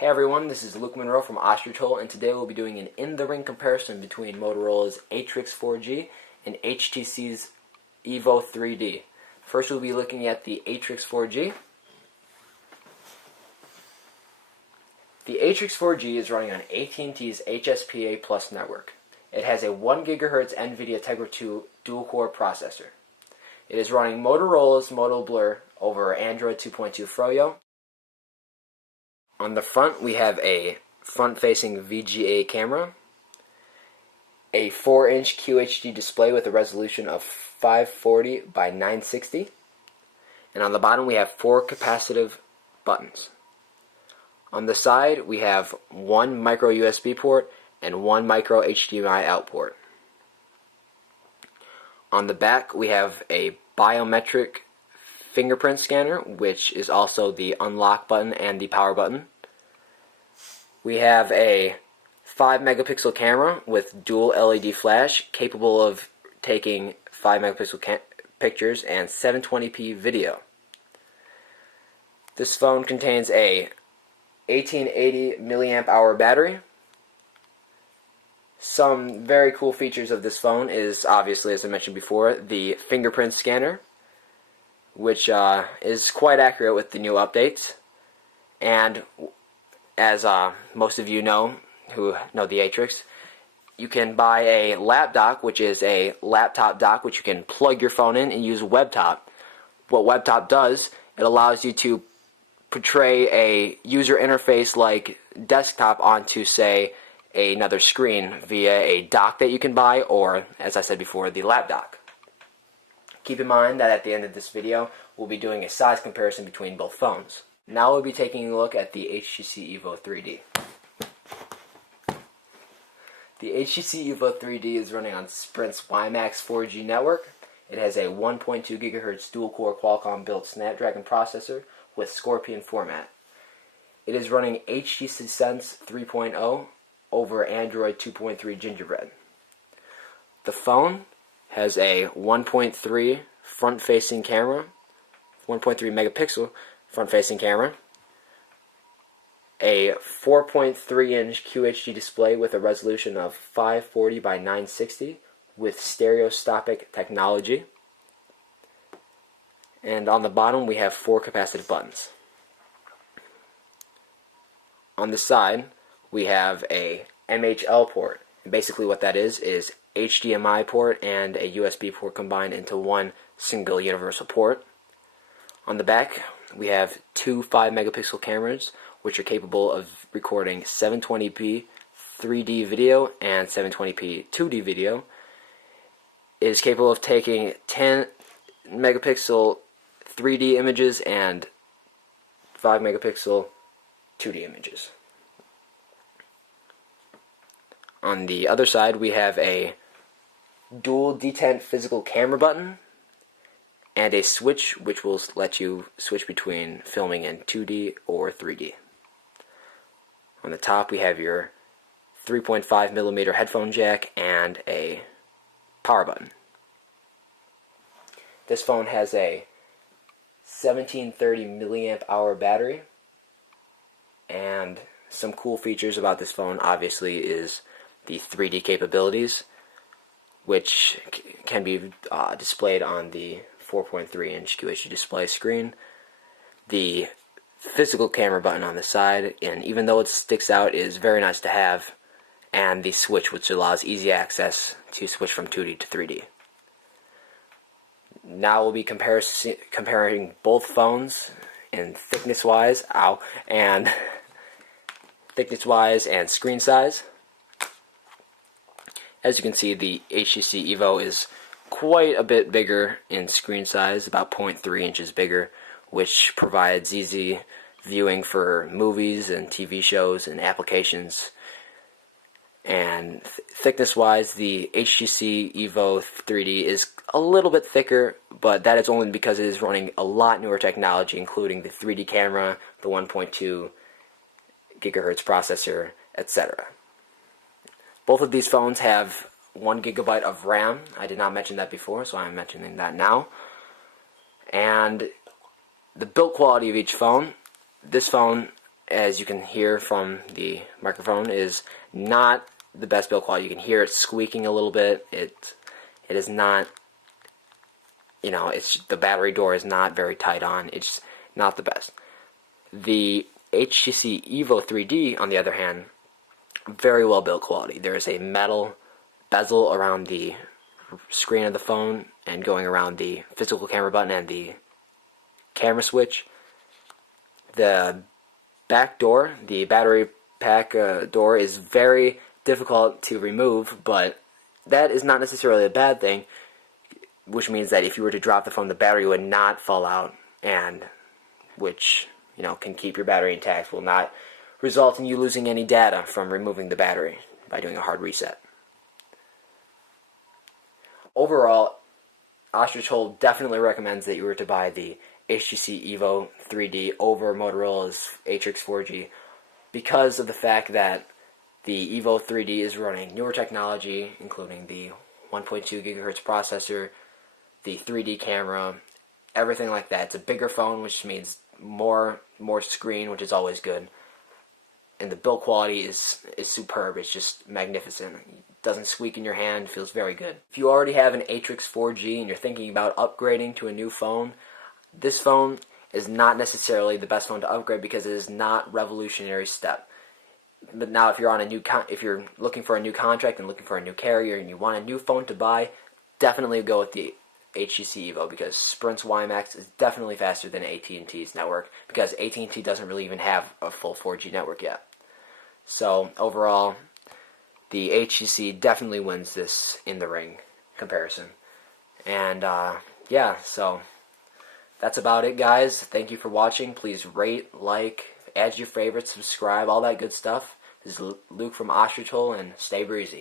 Hey everyone, this is Luke Monroe from Ostrich Hole, and today we'll be doing an in-the-ring comparison between Motorola's Atrix 4G and HTC's EVO 3D. First we'll be looking at the Atrix 4G. The Atrix 4G is running on at&t's HSPA Plus network. It has a 1 GHz NVIDIA Tegra 2 dual-core processor. It is running Motorola's Moto Blur over Android 2.2 Froyo. On the front, we have a front-facing VGA camera, a 4-inch QHD display with a resolution of 540 by 960, and on the bottom we have 4 capacitive buttons. On the side, we have 1 micro USB port and 1 micro HDMI out port. On the back, we have a biometric fingerprint scanner, which is also the unlock button and the power button. We have a 5 megapixel camera with dual LED flash capable of taking 5 megapixel pictures and 720p video. This phone contains a 1880 milliamp hour battery. Some very cool features of this phone is obviously, as I mentioned before, the fingerprint scanner, which is quite accurate with the new updates. And as most of you know who know the Atrix, you can buy a lap dock, which is a laptop dock which you can plug your phone in and use WebTop. What WebTop does, it allows you to portray a user interface like desktop onto, say, another screen via a dock that you can buy, or, as I said before, the lap dock. Keep in mind that at the end of this video, we'll be doing a size comparison between both phones. Now we'll be taking a look at the HTC EVO 3D. The HTC EVO 3D is running on Sprint's WiMAX 4G network. It has a 1.2 GHz dual-core Qualcomm-built Snapdragon processor with Scorpion format. It is running HTC Sense 3.0 over Android 2.3 Gingerbread. The phone has a 1.3 front-facing camera, 1.3 megapixel front-facing camera, a 4.3-inch QHD display with a resolution of 540 by 960 with stereoscopic technology, and on the bottom we have 4 capacitive buttons. On the side, we have a MHL port. And basically what that is HDMI port and a USB port combined into one single universal port. On the back, we have 2 5 megapixel cameras which are capable of recording 720p 3D video and 720p 2D video. It is capable of taking 10 megapixel 3D images and 5 megapixel 2D images. On the other side, we have a dual detent physical camera button and a switch which will let you switch between filming in 2D or 3D. On the top, we have your 3.5mm headphone jack and a power button. This phone has a 1730 milliamp hour battery, and some cool features about this phone obviously is the 3D capabilities, which can be displayed on the 4.3-inch QHD display screen, the physical camera button on the side, and even though it sticks out, is very nice to have, and the switch, which allows easy access to switch from 2D to 3D. Now we'll be comparing both phones in thickness-wise, and thickness-wise and screen size. As you can see, the HTC EVO is quite a bit bigger in screen size, about 0.3 inches bigger, which provides easy viewing for movies and TV shows and applications. And thickness-wise, the HTC EVO 3D is a little bit thicker, but that is only because it is running a lot newer technology, including the 3D camera, the 1.2 GHz processor, etc. Both of these phones have 1 GB of RAM. I did not mention that before, so I'm mentioning that now. And the build quality of each phone, this phone as you can hear from the microphone, is not the best build quality. You can hear it squeaking a little bit. It is not, you know, the battery door is not very tight on. It's not the best. The HTC EVO 3D, on the other hand, very well built quality. There is a metal bezel around the screen of the phone and going around the physical camera button and the camera switch. The back door, the battery pack door, is very difficult to remove, but that is not necessarily a bad thing, which means that if you were to drop the phone, the battery would not fall out, and which, you know, can keep your battery intact, will not result in you losing any data from removing the battery by doing a hard reset. Overall, Ostrich Hole definitely recommends that you were to buy the HTC EVO 3D over Motorola's Atrix 4G because of the fact that the EVO 3D is running newer technology, including the 1.2 gigahertz processor, the 3D camera, everything like that. It's a bigger phone, which means more screen, which is always good. And the build quality is superb. It's just magnificent. It doesn't squeak in your hand. It feels very good. If you already have an Atrix 4G and you're thinking about upgrading to a new phone, this phone is not necessarily the best phone to upgrade because it is not a revolutionary step. But now, if you're on if you're looking for a new contract and looking for a new carrier and you want a new phone to buy, definitely go with the HTC EVO because Sprint's WiMAX is definitely faster than AT&T's network because AT&T doesn't really even have a full 4G network yet. So overall, the HTC definitely wins this in the ring comparison. And yeah, so that's about it, guys. Thank you for watching. Please rate, like, add your favorites, subscribe, all that good stuff. This is Luke from Ostrich Hole, and stay breezy.